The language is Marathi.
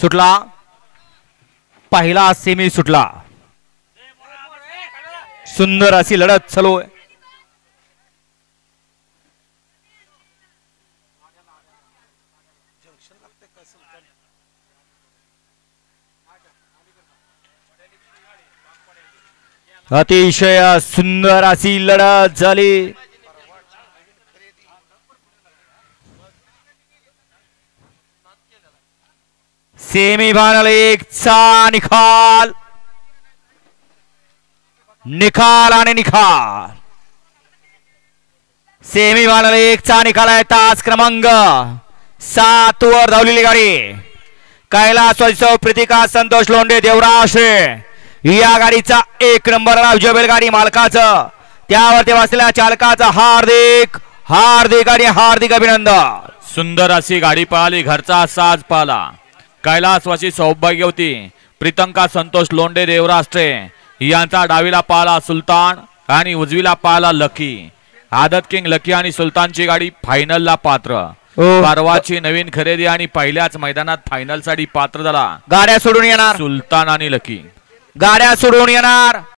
सुटला पहिला सेमी सुटला। सुंदर अशी लढत चालू आहे। अतिशय सुंदर अशी लढत झाली। सेमीफायनल एक चा निकाल निकाल आणि निकाल। सेमीफायनल एक चा निकाल आहे। तास क्रमांक 7 वर धावलेली गाडी कैलास प्रीतिका संतोष लोंढे देवराश्रे या गाडीचा 1 नंबर विजय बैलगाडी मालकाचं त्यावरती बसलेल्या चालकाचं हार्दिक हार्दिक आणि हार्दिक अभिनंदन। सुंदर अशी गाडी पळाली, घरचा साज पाला। कैलासवासी सौभाग्यवती प्रीतंका संतोष लोंढे देवराष्ट्रे यांचा डावीला पाला सुलतान आणि उजवीला पाला लकी। आदत किंग लकी आणि सुलतानची गाडी फायनलला पात्र। परवाची नवीन खरेदी आणि पहिल्याच मैदानात फायनल साठी पात्र झाला। गाड्या सोडून येणार सुलतान आणि लकी। गाड्या सोडून येणार।